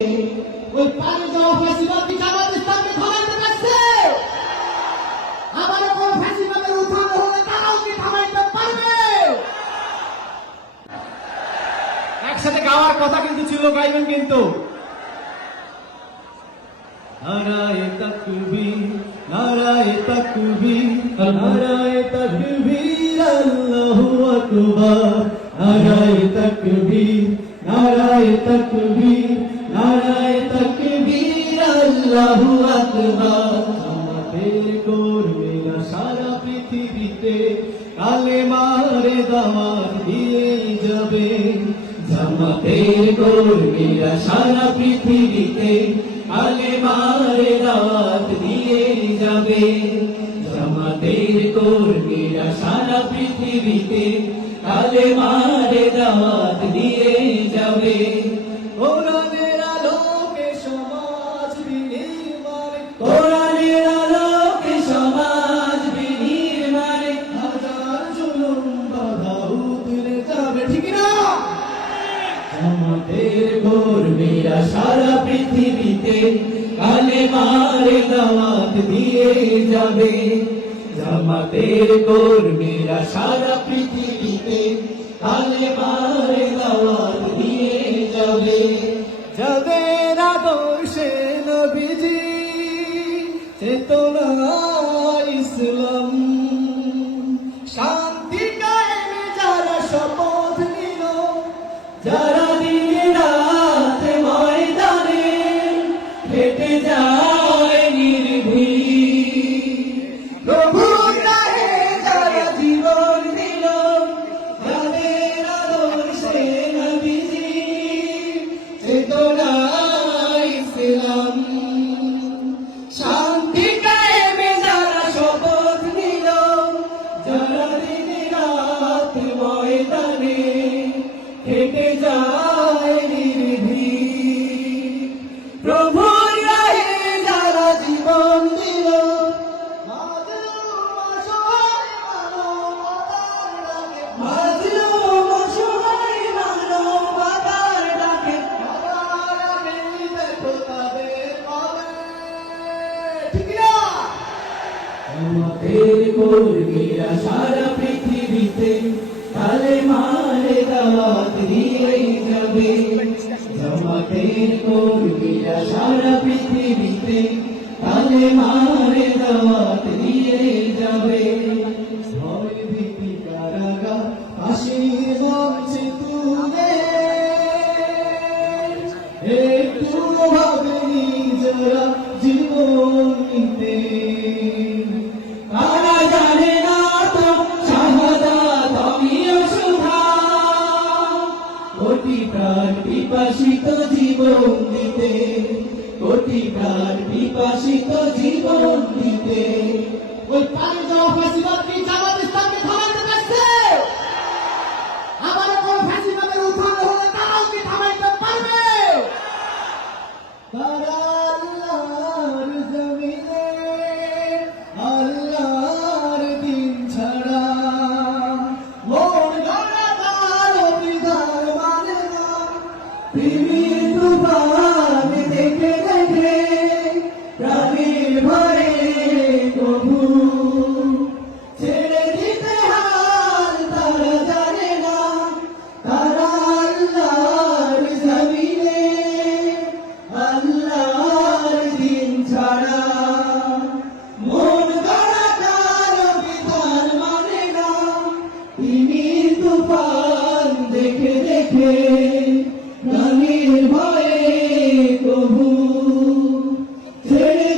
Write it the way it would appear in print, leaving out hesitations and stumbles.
ওই পানি যাওয়া ফ্যাসিবাদী জামাত ইসলামকে থামাইতে পারছে? আবার কোন ফ্যাসিবাদের উঠানো হলে তারাও কি থামাইতে পারবে? একসাথে গাওয়ার কথা কিন্তু ছিল, গাইবেন কিন্তু। নারায়ে তাকবীর, নারায়ে তাকবীর, নারায়ে তাকবীর, আল্লাহু আকবার। নারায়ে তাকবীর, নারায়ে তাকবীর, নারায়ে তাকবীর, আল্লাহু আকবার। আমাদের কর্মীরা সারা পৃথিবীতে কালেমার দাওয়াত দিয়ে যাবে। আমাদের কর্মীরা সারা পৃথিবীতে কালেমার দাওয়াত দিয়ে যাবে। আমাদের কর্মীরা সারা পৃথিবীতে কালেমার দাওয়াত দিয়ে যাবে। কোরআনের আলোকে সমাজ বিনির্মাণে, কোরআনের আলোকে সমাজ বিনির্মাণে হাজার জুলুম বাধা উতরে যাবে। ঠিক না? আমাদের কর্মীরা সারা পৃথিবীতে কালেমার দাওয়াত দিয়ে যাবে। আমাদের কর্মীরা সারা পৃথিবীতে কালেমার দাওয়াত দিয়ে যাবে। যাদের আদর্শে নবীজি চেতনা ইসলাম, শান্তি কায়েমে যারা শপথ নিল, যারা দিনে রাতে ময়দানে হেঁটে যায় নির্ভীক, প্রভুর রাহে যারা জীবন দিল, যাদের আদর্শে নবীজি চেতনা ইসলাম, শান্তি কায়েমে যারা শপথ নিল, যারা দিনে রাতে ময়দানে হেঁটে যায় নির্ভীক, প্রভুর রাহে যারা জীবন দিল, মাজলুম অসহায় মানবতার ডাকে, দেখো তাদের পাবে। ঠিক না? আমাদের কর্মীরা সারা পৃথিবীতে কালেমার দাওয়াত দিয়ে যাবে। আমাদের কর্মীরা সারা পৃথিবীতে কালেমার দাওয়াত দিয়ে যাবে। ভয় ভীতি কারাগার ফাঁসির মঞ্চে তুলে একটু ভাবেনি যারা জীবন নিতে। তারা জানে না তো শাহাদাত অমীয় সুধা, কোটি প্রাণ বিপাসিত জীবন দিতে, কোটি প্রাণ বিপাসিত জীবন দিতে। ওই পানি যাওয়া ফ্যাসিবাদী জামাত ইসলামকে থামাইতে পারছে? আবার কোন ফ্যাসিবাদের উঠানো হলে তারাও কি থামাইতে পারবে? তারা আল্লাহর জমিনে আল্লাহর দিন ছাড়া মন গড়া তার বিধান মানে না। পৃথিবীর তুফান দেখে দেখে প্রাণীর ভয়ে প্রভু ছেড়ে দিতে হাল তারা জানে না। তারা আল্লাহর জমিনে আল্লাহর দিন ছাড়া মন গড়া কারো বিধান মানে না। তিনি তুফান দেখে দেখে প্রাণীর ভয়ে প্রভু ছেড়ে